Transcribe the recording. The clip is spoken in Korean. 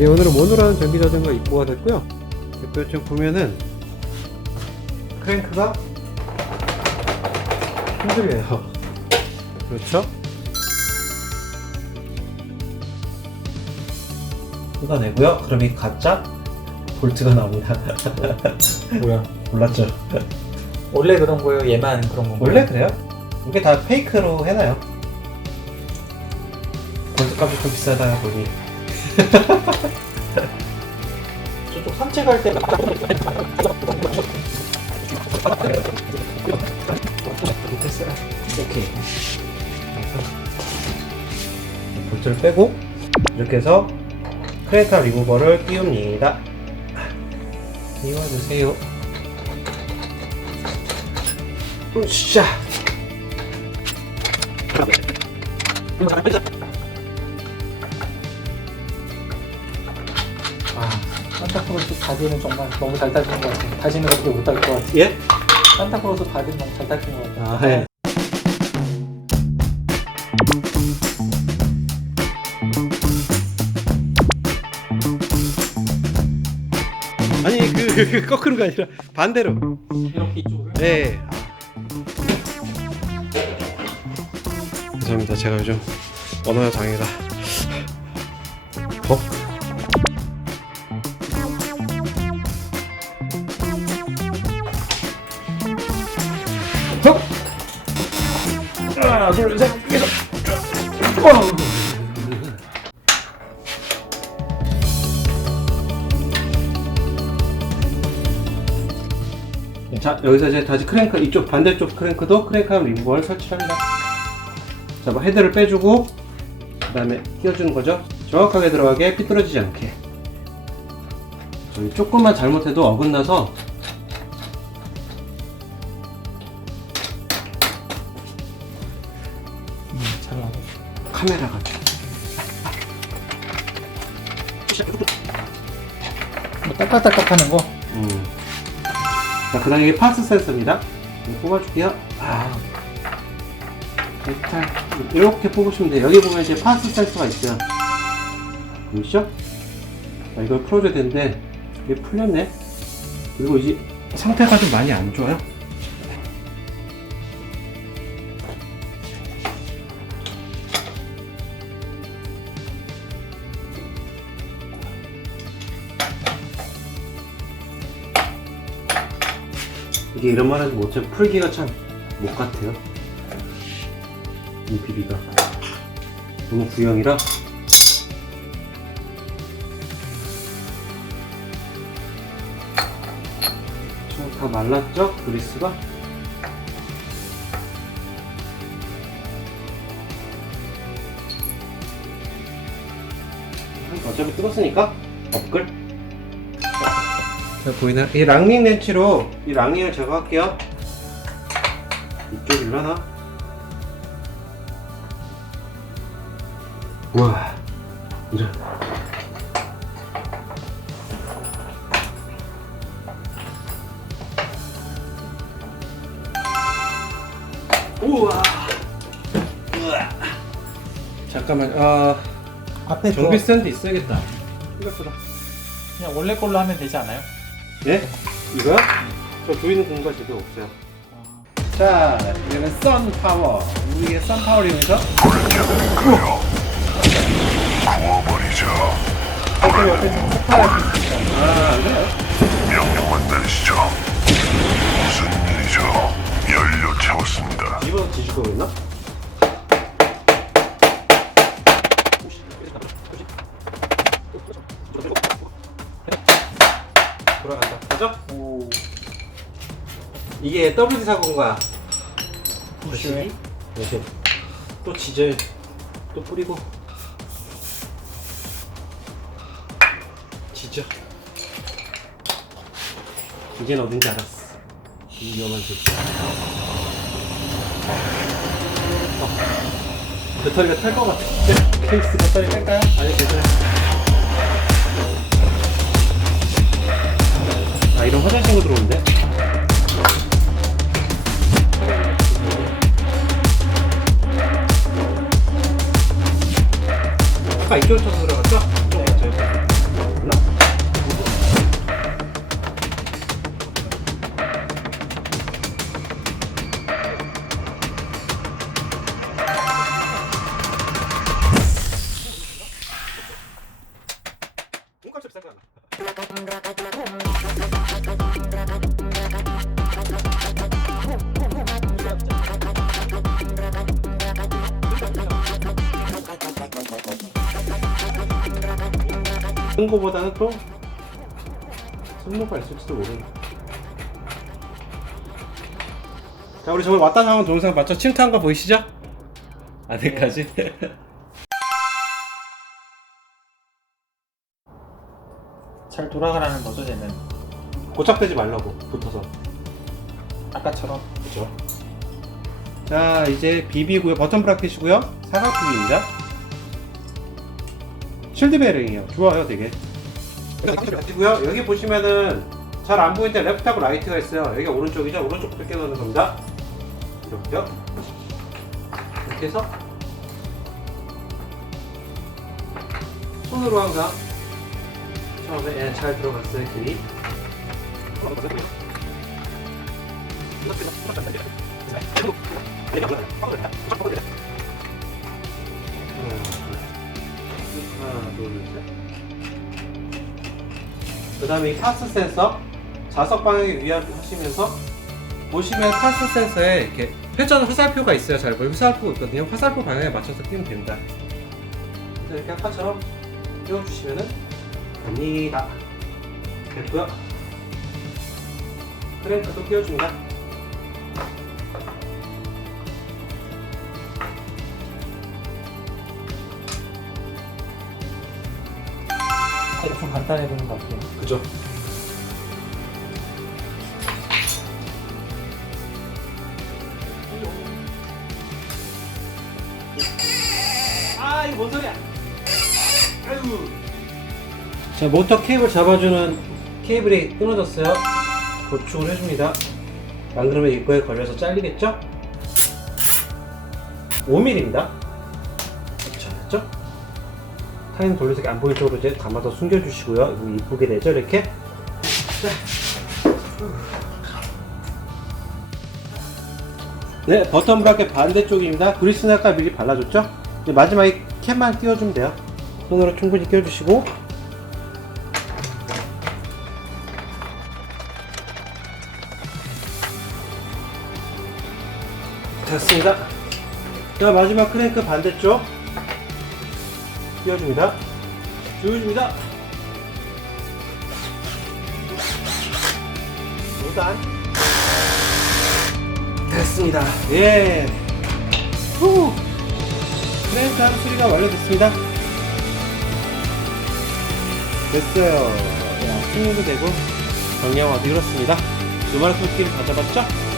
예, 오늘은 모노라는 전기 자전거 입고가 됐고요. 그 지금 보면은 크랭크가 흔들려요. 그렇죠? 뜯어내고요. 그럼 이 가짜 볼트가 나옵니다. 뭐야? 몰랐죠? 원래 그런 거예요? 얘만 그런 건가요? 원래 그래요? 이게 다 페이크로 해놔요. 볼트값이 좀 비싸다 보니. 저쪽 산책할 때 됐어요. 오케이. 볼트를 빼고 이렇게 해서 크레타 리무버를 띄웁니다. 띄워주세요. 으쌰. 바디는 정말 너무 잘 닦은 것 같아. 다시는 그렇게 못할 것 같아. 예? 산타크로스 바디는 너무 잘 닦은 것 같아. 아, 예. 아니 그, 그 거꾸로가 아니라 반대로. 이렇게 이쪽으로. 네. 죄송합니다. 제가 요즘 언어의 장애가. 어? 하나, 둘, 셋, 여섯. 어! 자 여기서 이제 다시 크랭크 이쪽 반대쪽 크랭크도 크랭크함 리무버를 설치합니다. 자, 뭐 헤드를 빼주고 그 다음에 끼워주는 거죠. 정확하게 들어가게 삐뚤어지지 않게. 조금만 잘못해도 어긋나서 카메라가 좀. 뭐 딱딱딱딱 하는 거. 음. 자, 그 다음 이게 파스 센서입니다. 이거 뽑아줄게요. 아, 넥탈 이렇게 뽑으시면 돼요. 여기 보면 이제 파스 센서가 있어요. 보이시죠? 자, 이걸 풀어줘야 되는데 이게 풀렸네. 그리고 이제 상태가 좀 많이 안 좋아요. 이게 이런 말 하지 못해. 풀기가 참 못 같아요. 이 비비가. 너무 구형이라? 자, 다 말랐죠? 그리스가? 어차피 뜯었으니까. 업글? 자, 보이나? 이 랑닝 렌치로 이 랑닝을 제거할게요. 이쪽 일라나? 우와, 이런. 우와. 우와. 잠깐만, 아, 앞에 거 정비 스탠드 있어야겠다. 생각보다. 그냥 원래 걸로 하면 되지 않아요? 예? 이거요? 저 조이는 공간 집에 없어요. 자, 이거는 선 파워. 우리의 선 파워를 이용해서 구워버리죠. 가죠? 오. 이게 WD 사고인 거야. 부시네. 이렇게 또 지젤 또 뿌리고 지져. 이젠 어딘지 알았어. 이 위험한 새끼. 어. 배터리가 탈 것 같아. 네, 케이스 배터리 뺄까요? 아니 괜찮아요. 아 이쪽 쳐서 들어갔죠? 네. 이쪽 맞죠? 거보다는 또 승모가 있을지도 모르겠네. 자, 우리 저번 왔다 나온 동영상 맞죠? 침투한 거 보이시죠? 아직까지? 잘 돌아가라는 거죠, 쟤는. 고착되지 말라고 붙어서. 아까처럼. 그죠? 자, 이제 비비고요. 버튼 브라켓이고요. 사각 비비입니다. 실드 베어링이에요. 좋아요, 되게. 고요 여기 보시면은 잘 안 보이는데 레프트하고 라이트가 있어요. 여기가 오른쪽이죠. 오른쪽부터 끼워넣는 겁니다. 이렇게요. 이렇게 해서 손으로 항상 처음에 예, 잘 들어갔어요, 길이. 그 다음에 이 카스 센서 좌석 방향에 위하시면서 보시면 카스 센서에 이렇게 회전 화살표가 있어요. 잘 보이고 화살표 있거든요. 화살표 방향에 맞춰서 끼면 됩니다. 이렇게 아까처럼 끼워주시면은 됩니다. 됐고요. 크랭크도 끼워줍니다. 간단해 보이는 것 같아요. 그죠? 아 이거 뭔 소리야? 아이고. 자 모터 케이블 잡아주는 케이블이 끊어졌어요. 보충을 해줍니다. 안 그러면 이거에 걸려서 잘리겠죠? 5mm입니다. 잘했죠? 타임 돌려서 안 보일 쪽으로 이제 감아서 숨겨주시고요. 이쁘게 되죠, 이렇게. 네, 버튼 브라켓 반대쪽입니다. 그리스는 아까 미리 발라줬죠? 이제 마지막에 캡만 띄워주면 돼요. 손으로 충분히 끼워주시고. 됐습니다. 자, 마지막 크랭크 반대쪽. 띄워줍니다. 조여줍니다. 5단. 됐습니다. 예. 후. 크랭크 하는 소리가 완료됐습니다. 됐어요. 야, 충분도 되고, 정량화도 이렇습니다. 요만한 토끼를 다 잡았죠?